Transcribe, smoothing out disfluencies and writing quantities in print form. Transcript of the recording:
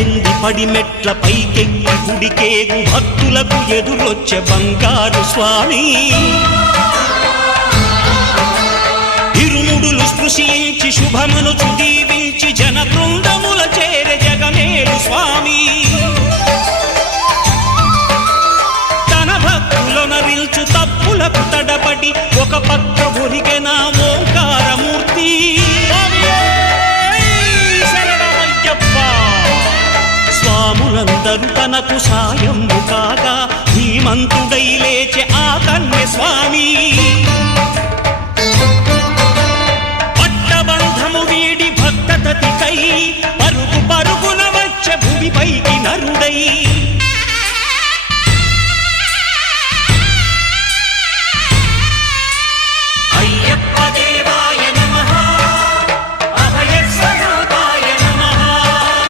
పద్దెంది పడిమెట్ల పైకెక్కి గుడికేగు భక్తులకు ఎదురొచ్చే బంగారు స్వామి ఇరుముడులు స్పృశించి శుభమనుచు దీవించి జన బృందముల చేర జగమేలు స్వామి తన భక్తులొనరిల్చు తప్పులకు తడబడి ఒక పక్క ఒరిగెన ఓంకారమూర్తి స్వాములందరూ తనకు సాయము కాగా ధీమంతుడై లేచె ఆ కన్య స్వామి పట్టబంధము వీడి భక్తతతికై పరుగు పరుగున వచ్చె భూమిపైకి నరుడై